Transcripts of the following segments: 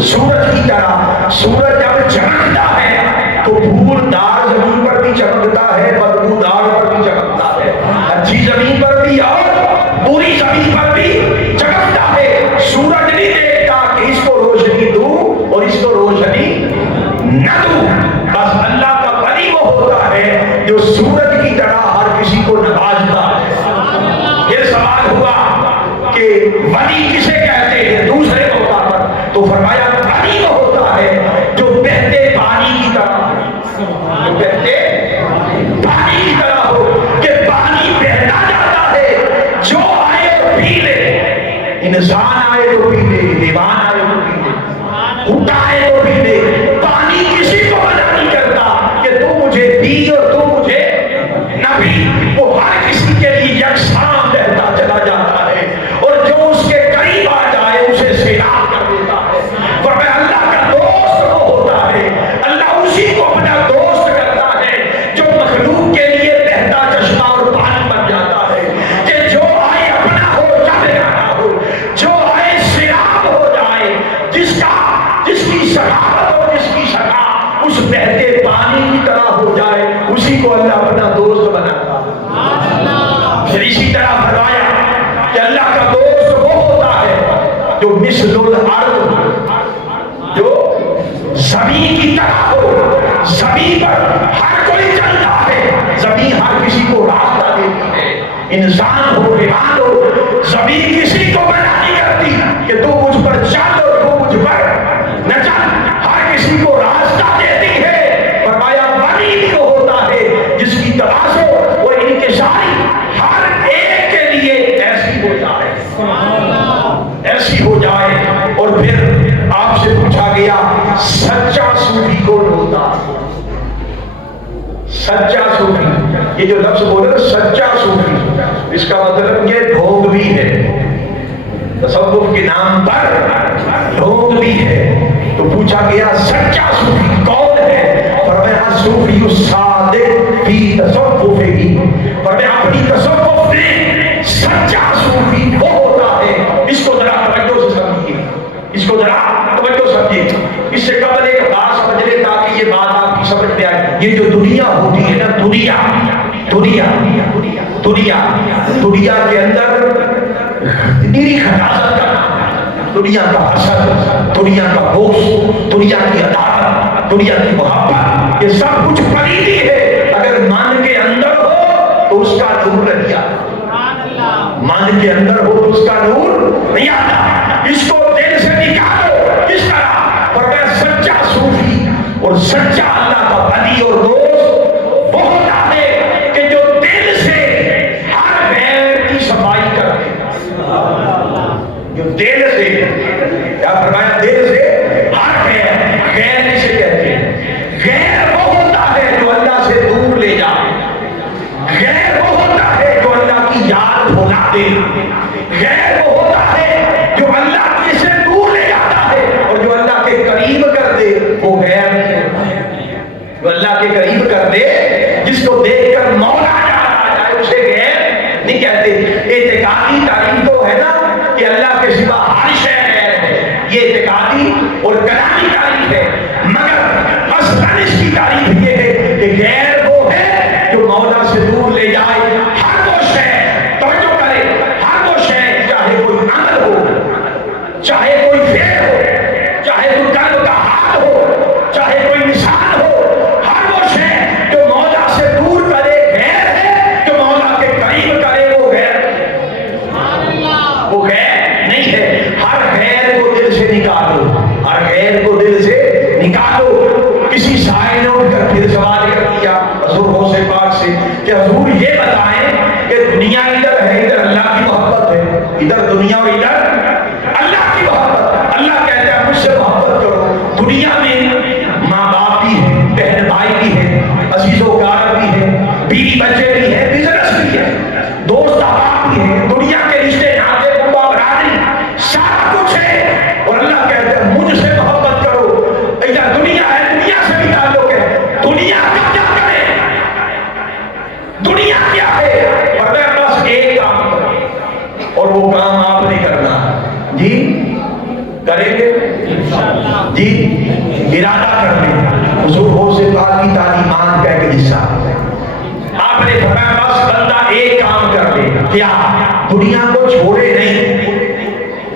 سورج کی طرح سورج جب چمکتا ہے تو پھولدار زمین پر بھی چمکتا ہے، بدبودار پر بھی چمکتا ہے، اچھی زمین پر بھی اور بری زمین پر بھی چمکتا ہے۔ سورج نہیں دیکھتا کہ اس کو روشنی دوں اور اس کو روشنی نہ دوں، بس اللہ کا ولی وہ ہوتا ہے جو سورج کی طرح ہر کسی کو نوازتا ہے۔ یہ سوال ہوا کہ ولی کسے کہتے ہیں دوسرے موقع پر، تو فرمایا ولی وہ ہوتا ہے جو بہتے پانی کی طرح، جو بہتے پانی کی طرح ہو، کہ پانی بہتا جاتا ہے، جو آئے وہ پی لے، انسان آئے تو پی لے، حیوان آئے تو پی لے، اونٹا آئے تو پی لے، پانی کسی کو منع نہیں کرتا کہ تو مجھے پی اور تو مجھے نہ پی، وہ ہر کسی کے لیے یکساں بہتا چلا جاتا ہے، اور جو اس کے قریب آ جائے اسے سیراب کر دیتا ہے۔ فرمایا اللہ کا دوست وہ ہوتا ہے، اللہ اسی کو اپنا دوست کرتا ہے جو مخلوق کے لیے بہتا چشمہ اور پانی بن جاتا ہے، کہ جو آئے اپنا ہو یا بیگانہ ہو، جو آئے سیراب ہو جائے، جس کی شفاعت اور جس کی شفا اس بہتے پانی کی طرح ہو جائے، اسی کو اللہ اپنا دوست بناتا ہے۔ پھر اسی طرح فرمایا کہ اللہ کا دوست وہ ہوتا ہے جو مثل الارض، جو زمین کی طرح ہو، زمین پر ہر کوئی چلتا ہے، زمین ہر کسی کو راستہ دیتی ہے، انسان ہو حیوان ہو، زمین کسی کو منع نہیں کرتی کہ تو مجھ پر چل اور تو مجھ پر نہ چل، ہر کسی کو راستہ دیتی ہے۔ فرمایا ولی بھی وہ ہوتا ہے جس کی تواضع اور انکساری ہر ایک کے لیے ایسی ہو جائے، ایسی ہو جائے۔ اور پھر آپ سے پوچھا گیا سچا صوفی کون ہوتا ہے؟ سچا صوفی، یہ جو لفظ بولے نا سچا صوفی، اس کا مطلب یہ ڈھونگ بھی ہے، تصوف کے نام پر ڈھونگ بھی ہے۔ تو پوچھا گیا سچا صوفی کون ہے؟ فرمایا صوفی الصادق فی تصوفہ، فرمایا اپنی تصوف میں سچا صوفی وہ ہوتا ہے۔ اس کو ذرا توجہ سے سمجھیے، اس کو ذرا توجہ سمجھیے، اس سے قبل ایک بات سمجھ لیں تاکہ یہ بات آپ کی سمجھ میں آئے۔ یہ جو دنیا ہوتی ہے نا، دنیا کے اندر نیری خجازت کا نام ہے، دنیا کا حسد، دنیا کا بغض، دنیا کی عداوت، دنیا کی محبت، یہ سب کچھ پلیدی ہے۔ اگر من کے اندر ہو تو اس کا نور نہیں آتا، من کے اندر ہو تو اس کا نور نہیں آتا، اس کو دل سے نکالو۔ کس طرح؟ فرمایا سچا صوفی اور سچا اللہ کا ولی اور دوست وہ ہوتا ہے کہ جو دل سے ہر غیر کی صفائی کرے، جو دل سے، کیا فرمایا؟ دل سے ہر غیر کسے کہتے ہیں؟ غیر وہ ہوتا ہے جو اللہ سے دور لے جائے، غیر وہ ہوتا ہے جو اللہ کی یاد بھلا دے، غیر وہ ہوتا ہے جو اللہ کی سے دور لے جاتا ہے، اور جو اللہ کے قریب کر دے وہ غیر نہیں ہوتا ہے۔ جو اللہ کے قریب کر دے، جس کو دیکھ کر مولا یاد آ جائے، اسے غیر نہیں کہتے۔ اعتقادی تعریف تو ہے نا کہ اللہ کے سوا ہر شے غیر ہے، یہ اعتقادی اور کلامی تعریف ہے، مگر اصلاً اس کی تعریف یہ ہے کہ غیر وہ ہے جو مولا سے دور لے جائے۔ ہر وہ شے، توجہ کرے، ہر وہ شے، چاہے کوئی عمل ہو، چاہے کوئی فعل ہو، چاہے کوئی قلب کا حال ہو، چاہے کوئی انسان ہو، ہر وہ شے جو مولا سے دور کرے غیر ہے، جو مولا کے قریب کرے وہ غیر نہیں ہے۔ ہر غیر کو دل سے نکالو، ہر غیر کو دل سے نکالو۔ کسی سائے نے اٹھ کر پھر سوال کر دیا حضور غوث پاک سے کہ حضور یہ بتائیں کہ دنیا ادھر ہے، ادھر اللہ کی محبت ہے، ادھر دنیا اور ادھر اللہ کی محبت۔ اللہ کہتا ہے مجھ سے محبت کرو۔ دنیا میں ماں باپ بھی ہے، بہن بھائی بھی ہے، عزیز و اقارب بھی ہے، بیوی بچے بھی ہے، بزنس بھی ہے، دوست احباب بھی ہے، دنیا کے رشتے ناطے پھوپھا برادری سارا کچھ ہے، اور اللہ کہتا ہے مجھ سے محبت کرو۔ ادھر دنیا ہے، دنیا سے بھی تعلق ہے، دنیا کا کیا کرے؟ دنیا کیا ہے؟ فرمایا بس ایک کام کرو، اور وہ کام آپ نے کرنا ہے۔ ارادہ کر لیں. حضور غوث پاک کی تعلیمات کا ایک حصہ آپ نے فرمایا بس بندہ ایک کام کر لے. کیا؟ دنیا کو چھوڑے نہیں.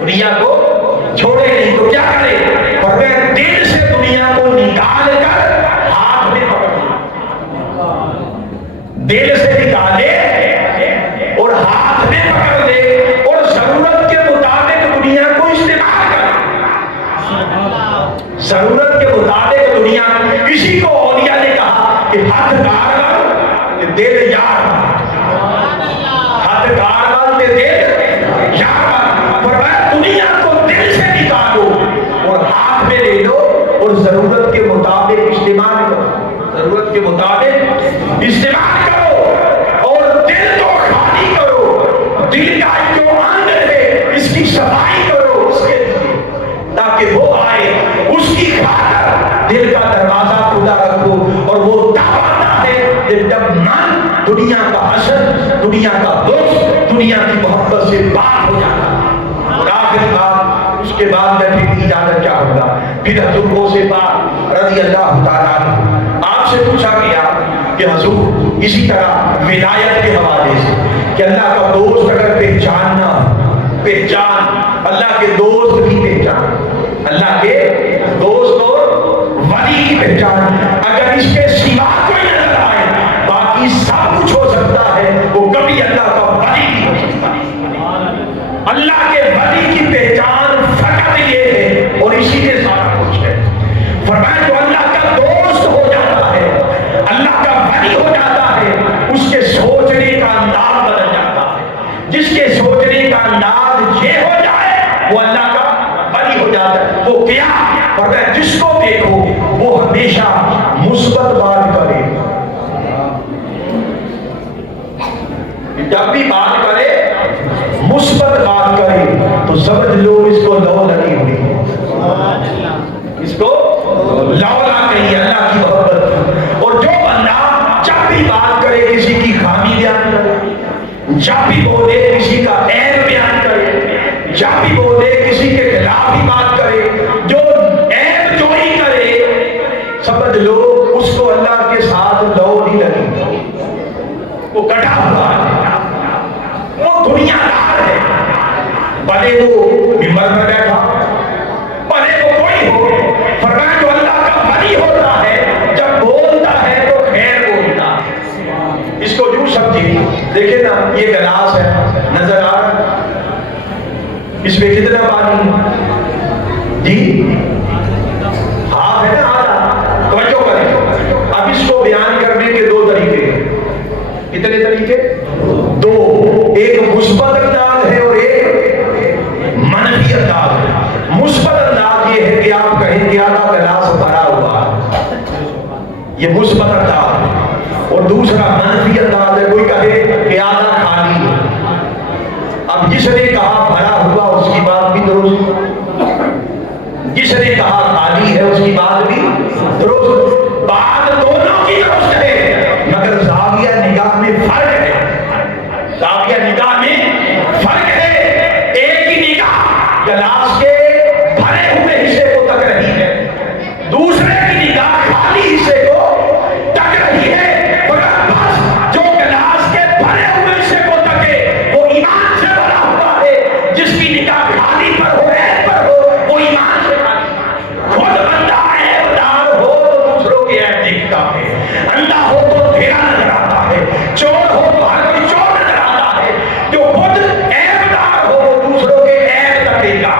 دنیا کو چھوڑے نہیں تو کیا کرے؟ فرمایا دل سے دنیا کو نکال کر ہاتھ میں پکڑ لے. دل سے نکالے اور ہاتھ میں پکڑ لے اور ضرورت کے مطابق دنیا کو استعمال کرے. ضرورت کے مطابق دنیا. کسی کو اولیاء نے کہا کہ ہاتھ کارگر دل یار. ہاتھ کارگر دل یار. فرمایا دنیا کو دل سے نکالو اور ہاتھ میں لے لو اور ضرورت کے مطابق استعمال کرو. ضرورت کے مطابق استعمال کرو اور دل کو خالی کرو. دل کا جو اندر ہے اس کی صفائی کرو اس کے تاکہ وہ آئے. اس کی خاطر دل کا دروازہ کھلا رکھو. اور وہ تب آتا ہے جب من دنیا کا حسد, دنیا کا دوست, دنیا کی محبت سے پاک ہو جاتا ہے. اور آخر بات اس کے بعد میں پھر اجازت چاہوں گا. پھر حضور غوث پاک رضی اللہ تعالیٰ عنہ آپ سے پوچھا گیا کہ حضور اسی طرح ولایت کے حوالے سے کہ اللہ کا دوست اگر پہچاننا پہچان, اللہ کے دوست کی پہچان, اللہ کے دوست اور ولی کی پہچان, اگر اس کے سوا کوئی نظر آئے باقی سب کچھ ہو سکتا ہے, وہ کبھی اللہ کا ولی نہیں ہو سکتا. اللہ کے ولی کی پہچان فقط یہ ہے اور اسی کے ساتھ کچھ ہے. فرمایا جو اللہ کا دوست ہو جاتا ہے, اللہ کا ولی ہو جاتا ہے, اس کے سوچنے کا انداز بدل جاتا ہے. جس کے سوچنے کا انداز یہ ہو جائے وہ اللہ کا ولی ہو جاتا ہے. وہ کیا؟ فرمایا جس کو دیکھو وہ ہمیشہ مثبت بات کرے. جب بھی بات کرے مثبت بات کرے تو سمجھ لو اس کو لو لگی ہوئی, اس کو لو لگ گئی اللہ کی محبت. اور جو بندہ جب بھی بات کرے کسی کی خامی بیان کرے, جب بھی بولے کسی کا عیب بیان کرے, جب بھی بولے کسی کے خلاف ہی بات کرے, جو عیب جوئی کرے, سمجھ لو اس کو اللہ کے ساتھ لو نہیں لگی. وہ کٹا ہوا ہے, وہ دنیا دار ہے. بھلے وہ ممبر میں بیٹھا, بھلے وہ کوئی ہو. فرمایا جو اللہ کا ولی ہوتا ہے جب بولتا ہے تو خیر بولتا ہے. اس کو یوں سمجھیے, دیکھیں نا یہ گلاس ہے نظر آ رہا, اس میں کتنا پانی جی ہاف ہے نا, آدھا. توجہ کریں, اب اس کو بیان کرنے کے دو طریقے. کتنے طریقے؟ دو. ایک مثبت انداز ہے اور ایک منفی انداز ہے. مثبت انداز یہ ہے کہ آپ کہیں کہ آدھا گلاس بھرا ہوا ہے, یہ مثبت انداز ہے. اور دوسرا منفی انداز ہے, کوئی کہے کہ آدھا خالی ہے. اب جس نے کہا بھرا ہوا اس کی بات بھی درست, جس نے کہا خالی ہے اس کی بات بھی درست. بات دونوں کی درست ہے مگر زاویہ نگاہ میں فرق ہے. زاویہ نگاہ میں فرق ہے. ایک ہی نگاہ گلاس کے بھرے ہوئے حصے کو تک رہی ہے, دوسرے کی نگاہ خالی حصے کو تک رہی ہے. بس جو گلاس کے بھرے ہوئے حصے کو تکے وہ ایمان سے بھرا ہوا ہے, جس کی نگاہ خالی پر ہو عیب پر ہو وہ ایمان سے خالی. خود بندہ عیب دار ہو تو دوسروں کے عیب دیکھتا ہے, اندھا ہو تو اندھیرا نظر آتا ہے, چور ہو تو ہر کوئی چور نظر آتا ہے. جو خود عیب دار ہو وہ دوسروں کے عیب تکے گا,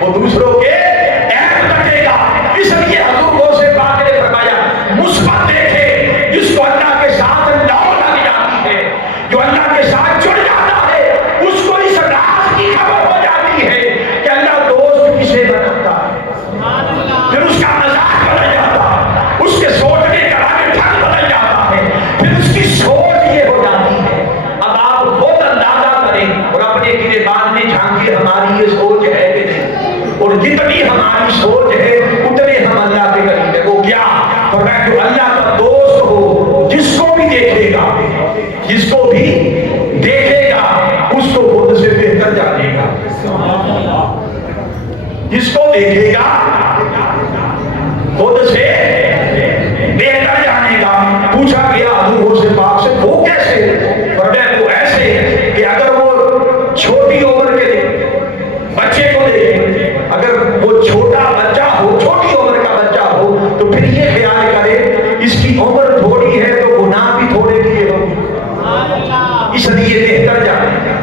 وہ دوسروں کے عیب تکے گا. اس لیے حضور غوث پاک نے فرمایا مثبت دیکھے جس کو اللہ کے ساتھ لو لگ جاتی ہے, جو اللہ کے ساتھ جڑ جاتا ہے اس کو اس راز کی خبر ہو جاتی ہے کہ اللہ دوست کسے بناتا ہے. پھر اس کا مزاج بدل جاتا ہے, اس کے سوچنے کا رنگ ڈھنگ بدل جاتا ہے, پھر اس کی سوچ یہ ہو جاتی ہے. اب آپ خود اندازہ کریں اور اپنے گریبان میں جھانکیں ہماری یہ سوچ ہے کہ نہیں, اور جتنی ہماری سوچ ہے اتنے ہم اللہ کے قریب ہیں. وہ کیا؟ فرمایا جو اللہ کا دوست ہو جس کو بھی دیکھے گا, جس کو بھی دیکھے گا اس کو خود سے بہتر جانے گا. جس کو دیکھے گا خود سے بہتر جانے گا. پوچھا گیا حضور غوث پاک سے وہ کیسے؟ فرمایا وہ ایسے کہ اگر وہ چھوٹی عمر کے بچے کو دیکھے، اگر وہ چھوٹا بچہ ہو، چھوٹی عمر کا بچہ ہو، تو پھر یہ خیال کرے اس کی عمر تھوڑی ہے تو گناہ بھی تھوڑے کیے ہوں، اس لیے بہتر جانے گا.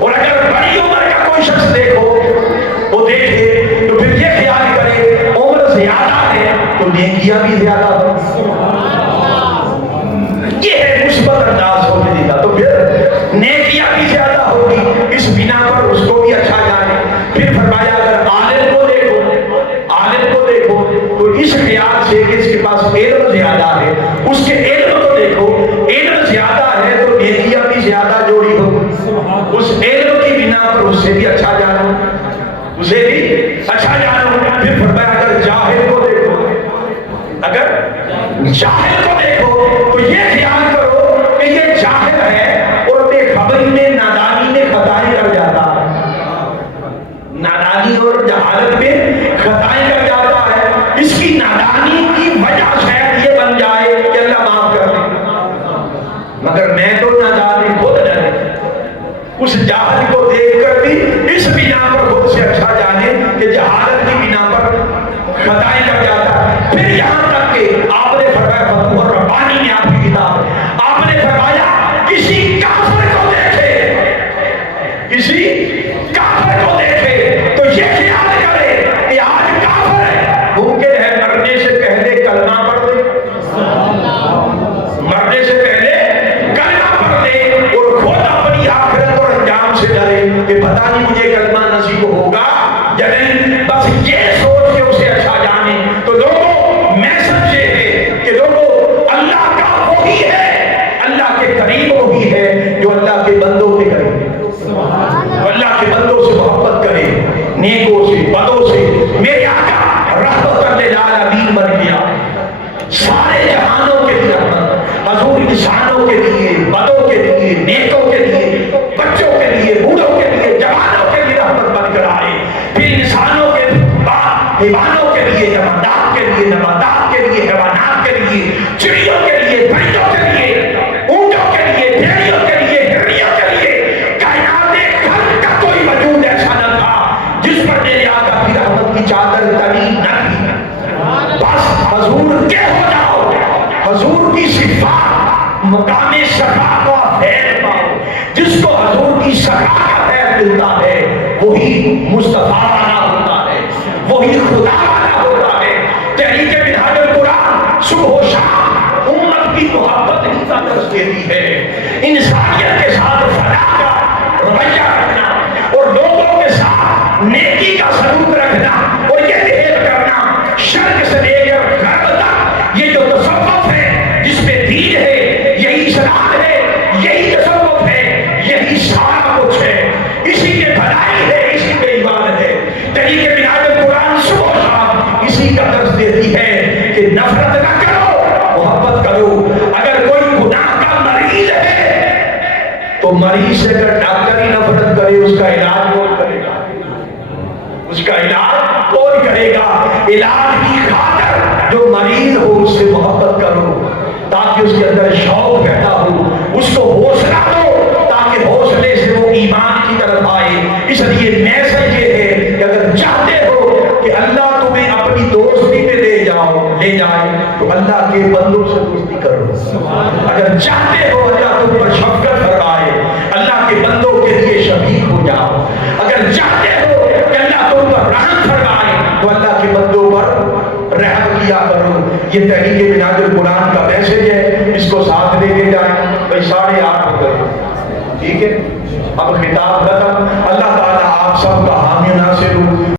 اور اگر بڑی عمر کا کوئی شخص دیکھو، وہ دیکھے تو پھر یہ خیال کرے عمر زیادہ ہے تو نیکیاں بھی زیادہ ہو. یہ ہے مثبت انداز ہونے کا، تو پھر نیکیاں بھی زیادہ ہوگی، اس بنا پر اس کو بھی اچھا جانے. پھر فرمایا اگر عالم کو دیکھو، عالم کو دیکھو تو اس خیال سے کہ اس کے پاس علم زیادہ ہے، اس کے علم کو دیکھو، علم زیادہ ہے تو نیکیاں بھی زیادہ جوڑی ہو. اس علم کی بنا پر اس سے بھی اچھا جانو، اسے بھی اچھا جانو. پھر فرمایا اگر جاہل کو دیکھو، اگر جاہل کو دیکھو تو یہ خیال کرو کہ یہ جاہل ہے اور بے خبری میں، نادانی میں خطائیں کر جاتا ہے، نادانی اور جہالت میں خطائیں کر جاتا ہے. اس کی نادانی کی وجہ شاید یہ بن جائے کہ اللہ معاف کر دے، مگر میں تو نہ جانے خود ڈرے. اس جاہل کو دیکھ کر بھی اس بنا پر خود سے اچھا جانے کہ جہالت کی بنا پر خطائیں کر جاتا ہے. پھر یہاں تک کہ آپ نے فرمایا فتح الربانی میں، آپ کی کتاب، آپ نے فرمایا کسی کافر کو دیکھے، کسی کافر کو دیکھے تو یہ خیال کرے کہ آج کافر ہے، ممکن ہے مرنے سے پہلے کلمہ پڑھ دے، مرنے سے پہلے کلمہ پڑھ دے اور خود اپنی آخرت اور انجام سے ڈرے کہ پتہ نہیں مجھے کلمہ نصیب ہوگا یا نہیں. بس یہ سوچ کے اسے اچھا جانے. تو لوگوں میسج یہ ہے کہ لوگوں اللہ کا وہی ہے، اللہ کے قریب وہی ہے جو اللہ کے بندوں کے قریب، اللہ کے بندوں سے محبت کرے، نیکوں سے، بدوں سے. میرے آقا رحمت للعالمین بن گیا، سارے جہانوں کے لیے رحمت. حضور انسانوں کے لیے، بدوں کے لیے، نیکوں کے لیے، بچوں کے لیے، بوڑھوں کے لیے، جوانوں کے لیے رحمت بن کر آئے. پھر انسانوں کے بعد حیوانوں کے لیے، جمادات کے لیے، نباتات کے لیے، حیوانات کے لیے، چڑیوں کے لیے، پرندوں کے لیے، اونٹوں کے لیے، بھیڑیوں کے لیے، ہرنیوں کے لیے. کائنات خلق کا کوئی وجود ایسا نہ تھا جس پر میرے آقا کی رحمت کی چادر تنی نہ تھی. بس حضور کے ہو جاؤ، حضور کی صفات مقام شفا کو فیض پاؤ. جس کو حضور کی شفا کا فیض ملتا ہے وہی مصطفیٰ والا ہوتا ہے، وہی خدا والا ہوتا ہے. تحریک منہاج القرآن صبح و شام امت کی محبت ہی کا درس دیتی ہے. انسانیت کے ساتھ فدا کا رویہ رکھنا اور لوگوں کے ساتھ نیکی کا سلوک رکھنا اور یہ بہیو کرنا شرک سے لے کر غرب تک. یہ جو تصوف ہے جس میں دین ہے، یہی اسلام ہے، یہی تصوف ہے، یہی سارا کچھ ہے. اسی کے بھلائی ہے، اسی کے ایمان ہے. تحریک منہاج القرآن صبح و شام اسی کا درس دیتی ہے کہ نفرت نہ کرو، محبت کرو. اگر کوئی گناہ کا مریض ہے تو مریض سے اگر ڈاکٹر ہی نفرت کرے اس کا علاج کون کرے گا؟ اس کا علاج کون کرے گا؟ علاج کی خاطر جو مریض ہو اس سے محبت کرو تاکہ اس کے اندر شوق پیدا ہو، اس کو حوصلہ دو تاکہ حوصلے سے وہ ایمان کی طرف آئے. اس لیے میسج یہ ہے کہ اگر چاہتے ہو کہ اللہ تمہیں اپنی دوستی میں لے جائے تو اللہ کے بندوں سے دوستی کرو. اگر چاہتے ہو اللہ تم پر شفقت فرمائے، اللہ کے بندوں کے لیے شفیق ہو جاؤ. اگر چاہتے ہو کہ اللہ تم پر رحم فرمائے تو اللہ کے بندوں پر رحم کیا کرو. یہ تحریک منہاج القرآن کا میسج ہے، اس کو ساتھ لے کے جائیں. بھائی 8:30 ہو گئے، ٹھیک ہے، اب خطاب ختم. اللہ تعالیٰ آپ سب کا حامی ناصر ہو.